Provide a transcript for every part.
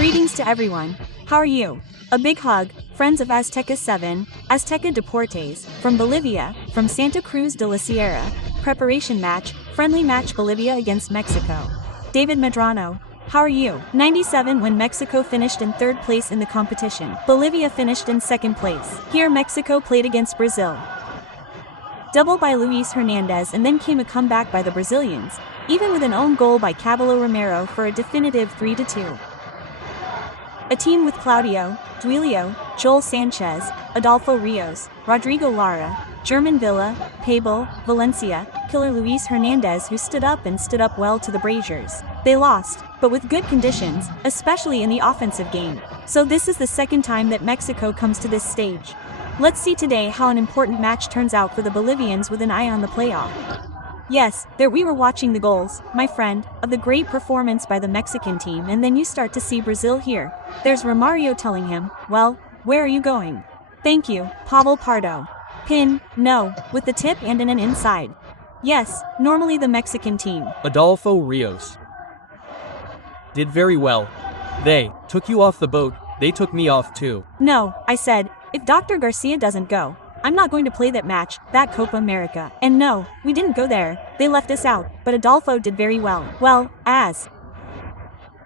Greetings to everyone. How are you? A big hug, friends of Azteca 7, Azteca Deportes, from Bolivia, from Santa Cruz de la Sierra. Preparation match, friendly match Bolivia against Mexico. David Medrano. How are you? 97 when Mexico finished in third place in the competition. Bolivia finished in second place. Here Mexico played against Brazil. Double by Luis Hernandez and then came a comeback by the Brazilians, even with an own goal by Cabello Romero for a definitive 3-2. A team with Claudio, Duilio, Joel Sanchez, Adolfo Rios, Rodrigo Lara, German Villa, Pablo, Valencia, killer Luis Hernandez who stood up well to the Braziers. They lost, but with good conditions, especially in the offensive game. So this is the second time that Mexico comes to this stage. Let's see today how an important match turns out for the Bolivians with an eye on the playoff. Yes, there we were watching the goals, my friend, of the great performance by the Mexican team, and then you start to see Brazil here. There's Romario telling him, well, where are you going? Thank you, Pablo Pardo. Pin, no, with the tip and in an inside. Yes, normally the Mexican team. Adolfo Rios did very well. They took you off the boat, they took me off too. No, I said, if Dr. Garcia doesn't go, I'm not going to play that match, that Copa America. And no, we didn't go there, they left us out, but Adolfo did very well. Well, as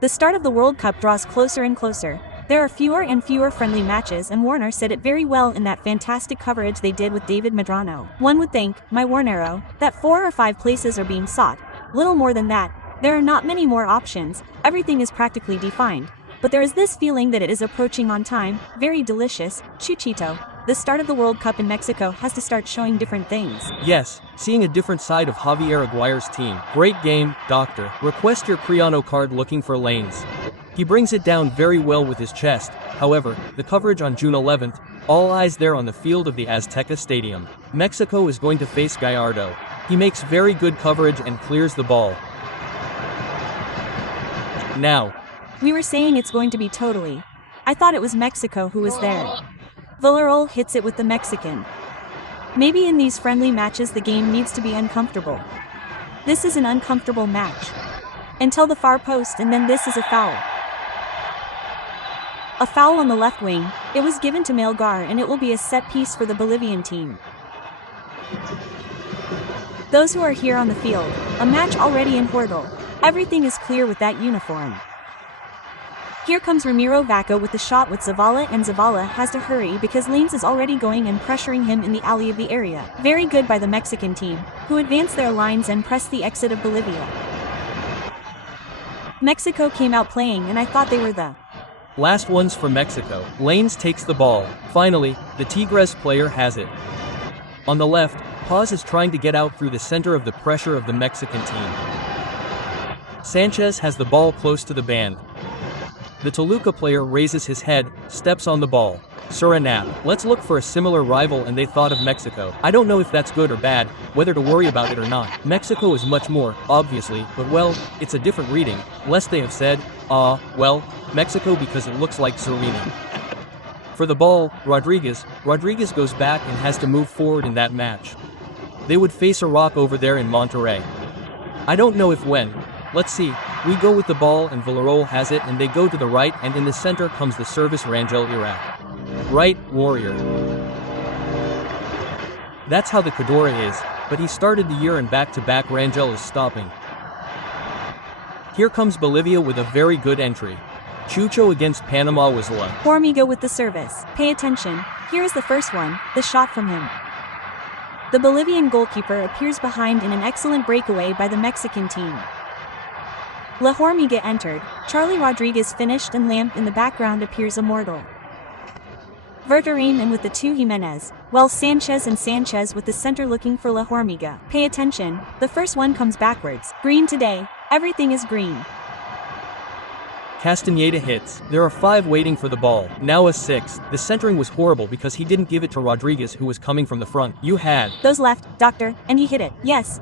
the start of the World Cup draws closer and closer, there are fewer and fewer friendly matches, and Warner said it very well in that fantastic coverage they did with David Medrano. One would think, my Warnero, that 4 or 5 places are being sought. Little more than that. There are not many more options, everything is practically defined. But there is this feeling that it is approaching on time, very delicious, Chuchito. The start of the World Cup in Mexico has to start showing different things. Yes, seeing a different side of Javier Aguirre's team. Great game, Doctor. Request your Criano card looking for lanes. He brings it down very well with his chest. However, the coverage on June 11th, all eyes there on the field of the Azteca Stadium. Mexico is going to face Gallardo. He makes very good coverage and clears the ball. Now, we were saying it's going to be totally. I thought it was Mexico who was there. Villarreal hits it with the Mexican. Maybe in these friendly matches the game needs to be uncomfortable. This is an uncomfortable match. Until the far post, and then this is a foul. A foul on the left wing, it was given to Melgar and it will be a set piece for the Bolivian team. Those who are here on the field, a match already in Hordle. Everything is clear with that uniform. Here comes Ramiro Vaca with the shot with Zavala, and Zavala has to hurry because Lanes is already going and pressuring him in the alley of the area. Very good by the Mexican team, who advanced their lines and pressed the exit of Bolivia. Mexico came out playing and I thought they were the last ones for Mexico. Lanes takes the ball. Finally, the Tigres player has it. On the left, Paz is trying to get out through the center of the pressure of the Mexican team. Sanchez has the ball close to the band. The Toluca player raises his head, steps on the ball. Suriname. Let's look for a similar rival, and they thought of Mexico. I don't know if that's good or bad, whether to worry about it or not. Mexico is much more, obviously, but well, it's a different reading, lest they have said, well, Mexico because it looks like Suriname. For the ball, Rodriguez goes back and has to move forward in that match. They would face a rock over there in Monterrey. I don't know if when. Let's see, we go with the ball and Villarreal has it and they go to the right, and in the center comes the service Rangel Iraq. Right, warrior. That's how the Cadora is, but he started the year and back-to-back Rangel is stopping. Here comes Bolivia with a very good entry. Chucho against Panama was low. Hormiga with the service. Pay attention, here is the first one, the shot from him. The Bolivian goalkeeper appears behind in an excellent breakaway by the Mexican team. La Hormiga entered, Charlie Rodriguez finished, and Lamp in the background appears immortal. Verterame and with the two Jimenez, while Sanchez with the center looking for La Hormiga. Pay attention, the first one comes backwards. Green today, everything is green. Castaneda hits. There are 5 waiting for the ball. Now a 6. The centering was horrible because he didn't give it to Rodriguez, who was coming from the front. You had those left, Doctor, and he hit it. Yes,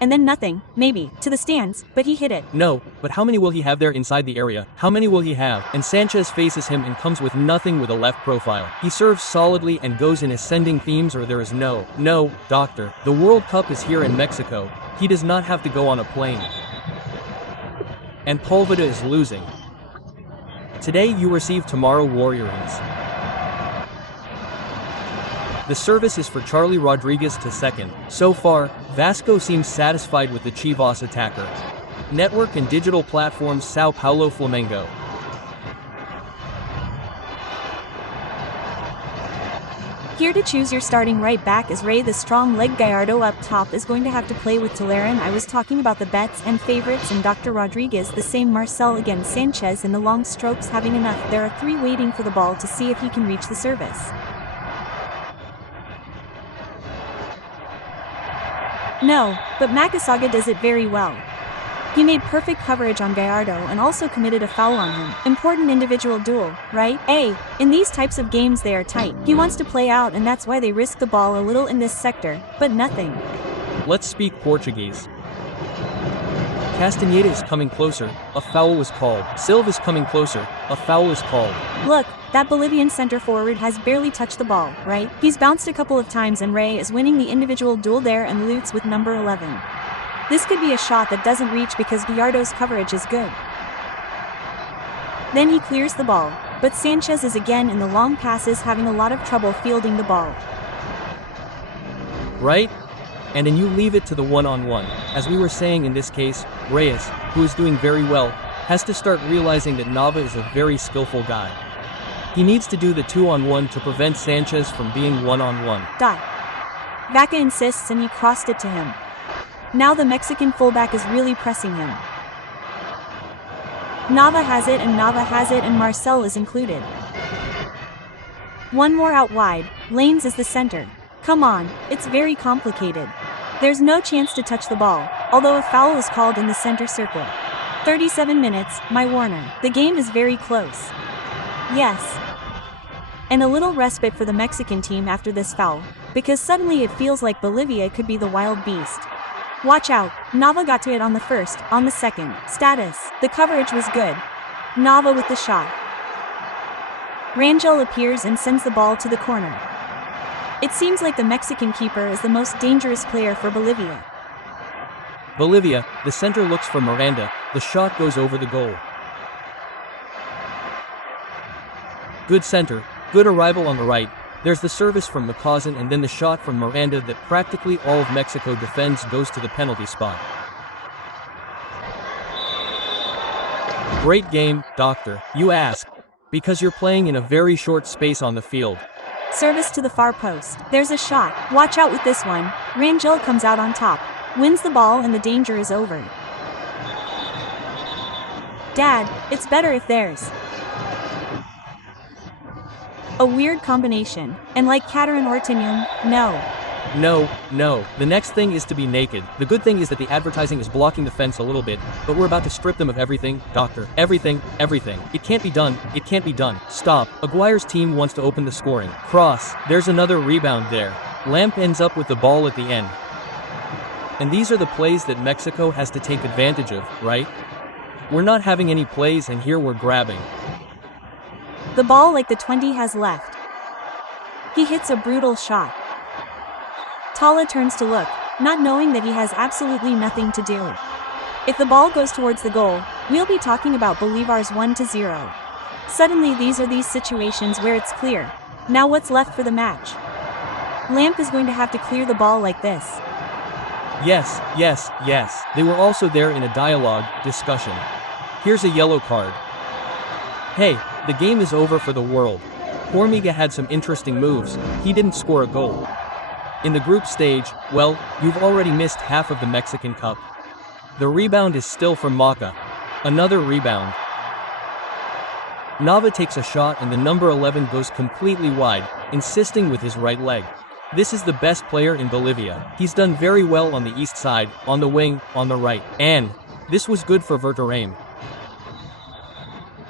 and then nothing, maybe, to the stands, but he hit it. No, but how many will he have there inside the area? How many will he have? And Sanchez faces him and comes with nothing with a left profile. He serves solidly and goes in ascending themes, or there is no, Doctor. The World Cup is here in Mexico. He does not have to go on a plane. And Pulveda is losing. Today you receive, tomorrow warriors. The service is for Charlie Rodriguez to second. So far, Vasco seems satisfied with the Chivas attacker. Network and digital platforms Sao Paulo Flamengo. Here to choose your starting right back is Ray. The strong leg Gallardo up top is going to have to play with Toleran. I was talking about the bets and favorites and Dr. Rodriguez, the same Marcel against Sanchez in the long strokes having enough. There are 3 waiting for the ball to see if he can reach the service. No, but Makasaga does it very well. He made perfect coverage on Gallardo and also committed a foul on him. Important individual duel, right? In these types of games they are tight. He wants to play out and that's why they risk the ball a little in this sector, but nothing. Let's speak Portuguese. Castaneda is coming closer, a foul was called. Silva is coming closer, a foul is called. Look, that Bolivian center forward has barely touched the ball, right? He's bounced a couple of times and Ray is winning the individual duel there and loots with number 11. This could be a shot that doesn't reach because Gallardo's coverage is good. Then he clears the ball, but Sanchez is again in the long passes having a lot of trouble fielding the ball. Right? And then you leave it to the one-on-one. As we were saying in this case, Reyes, who is doing very well, has to start realizing that Nava is a very skillful guy. He needs to do the 2-on-1 to prevent Sanchez from being 1-on-1. Vaca insists and he crossed it to him. Now the Mexican fullback is really pressing him. Nava has it and Marcel is included. One more out wide, Lanes is the center. Come on, it's very complicated. There's no chance to touch the ball, although a foul is called in the center circle. 37 minutes, my Warner. The game is very close. Yes. And a little respite for the Mexican team after this foul, because suddenly it feels like Bolivia could be the wild beast. Watch out, Nava got to it on the first, on the second. Status. The coverage was good. Nava with the shot. Rangel appears and sends the ball to the corner. It seems like the Mexican keeper is the most dangerous player for Bolivia. Bolivia, the center looks for Miranda, the shot goes over the goal. Good center, good arrival on the right. There's the service from Macazan and then the shot from Miranda that practically all of Mexico defends goes to the penalty spot. Great game, doctor, you ask. Because you're playing in a very short space on the field. Service to the far post. There's a shot. Watch out with this one. Rangel comes out on top. Wins the ball and the danger is over. Dad, it's better if there's a weird combination. And like Caterin Ortiñón, no. No. The next thing is to be naked. The good thing is that the advertising is blocking the fence a little bit, but we're about to strip them of everything, doctor. Everything. It can't be done. Stop. Aguirre's team wants to open the scoring. Cross. There's another rebound there. Lamp ends up with the ball at the end. And these are the plays that Mexico has to take advantage of, right? We're not having any plays and here we're grabbing. The ball like the 20 has left. He hits a brutal shot. Tala turns to look, not knowing that he has absolutely nothing to do. If the ball goes towards the goal, we'll be talking about Bolivar's 1-0. Suddenly these are these situations where it's clear. Now what's left for the match? Lamp is going to have to clear the ball like this. Yes. They were also there in a dialogue, discussion. Here's a yellow card. Hey, the game is over for the world. Hormiga had some interesting moves, he didn't score a goal. In the group stage, well, you've already missed half of the Mexican Cup. The rebound is still from Maca. Another rebound. Nava takes a shot and the number 11 goes completely wide, insisting with his right leg. This is the best player in Bolivia. He's done very well on the east side, on the wing, on the right. And this was good for Verterame.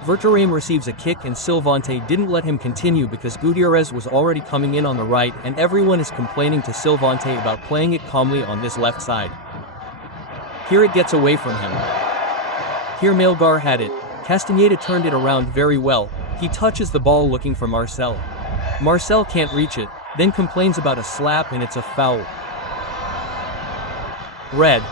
Verterame receives a kick and Silvante didn't let him continue because Gutierrez was already coming in on the right and everyone is complaining to Silvante about playing it calmly on this left side. Here it gets away from him. Here Melgar had it. Castaneda turned it around very well. He touches the ball looking for Marcel. Marcel can't reach it, then complains about a slap and it's a foul. Red.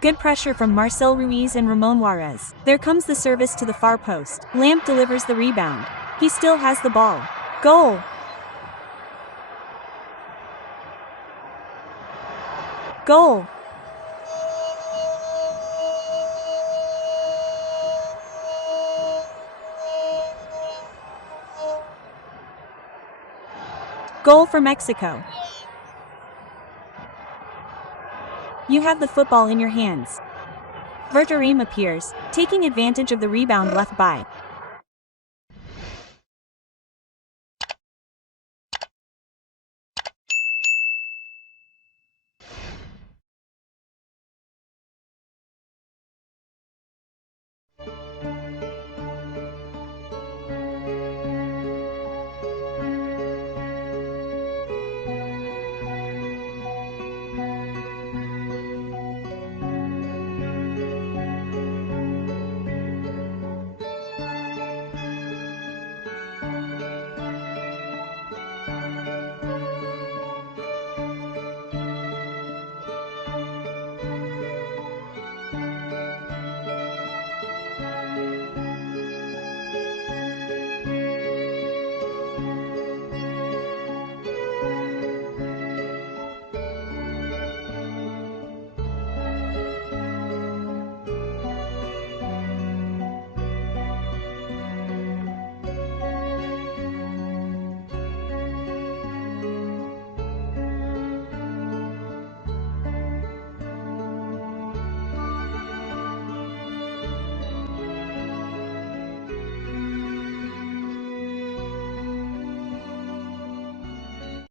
Good pressure from Marcel Ruiz and Ramon Juarez. There comes the service to the far post. Lamp delivers the rebound. He still has the ball. Goal! Goal! Goal for Mexico. You have the football in your hands. Verterim appears, taking advantage of the rebound left by